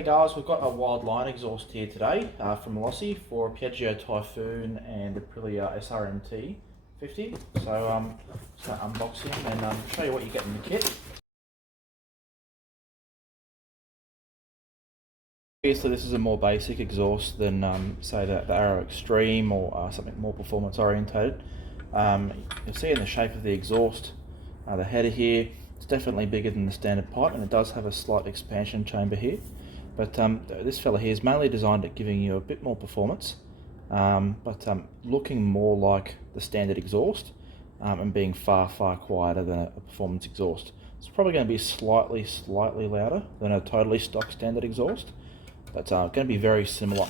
Hey guys, we've got a wild line exhaust here today from Malossi for a Piaggio Typhoon and Aprilia SRMT 50. So just going to unbox him and show you what you get in the kit. Obviously this is a more basic exhaust than say the Arrow Extreme or something more performance orientated. You'll see in the shape of the exhaust, the header here, it's definitely bigger than the standard pipe, and it does have a slight expansion chamber here. But this fella here is mainly designed at giving you a bit more performance, but looking more like the standard exhaust and being far quieter than a performance exhaust. It's probably going to be slightly louder than a totally stock standard exhaust, but going to be very similar.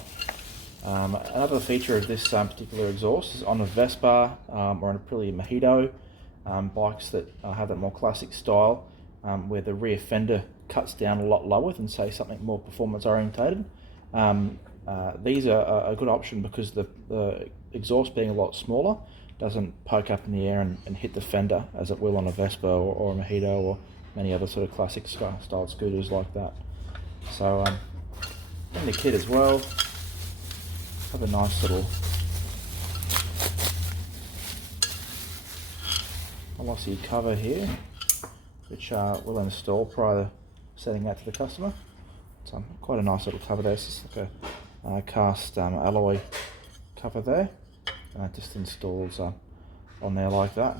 Another feature of this particular exhaust is on a Vespa or an Aprilia Mojito, bikes that have that more classic style, where the rear fender cuts down a lot lower than say something more performance orientated. These are a good option because the exhaust being a lot smaller doesn't poke up in the air and hit the fender as it will on a Vespa or a Mojito or many other sort of classic style scooters like that. So in the kit as well, have a nice little Malossi cover here, which we'll install prior to setting that to the customer. It's quite a nice little cover there. It's just like a cast alloy cover there. Just installs on there like that.